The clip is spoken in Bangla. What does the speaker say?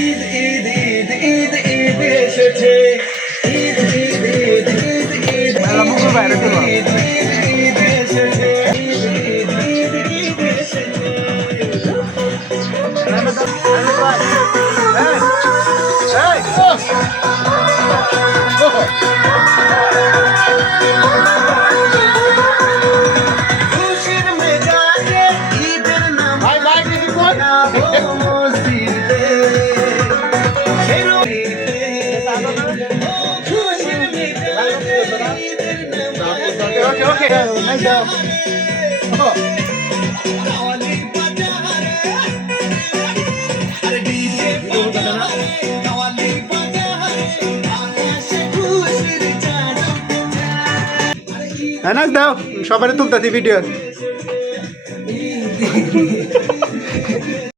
ঈদ ঈদ ঈদ ঈদ ঈদ এসেছে, ঈদ ঈদ ঈদ ঈদ ঈদ মুকুল বাইরে তো ঈদ ঈদ ঈদ এসেছে, ঈদ ঈদ ঈদ ঈদ এসেছে। খুশির মেজাজে ঈদের নামাজ পড়ো মসজিদে, ফেরোতে খুশির মেজাজে ঈদের নামাজ কাওয়ালি বাজারে, আরে ডিজে বাজারে, কাওয়ালি বাজারে, আকাশে খুশির চাঁদ উঠেছে। নাচ দাও সবাই তুলতাছি ভিডিও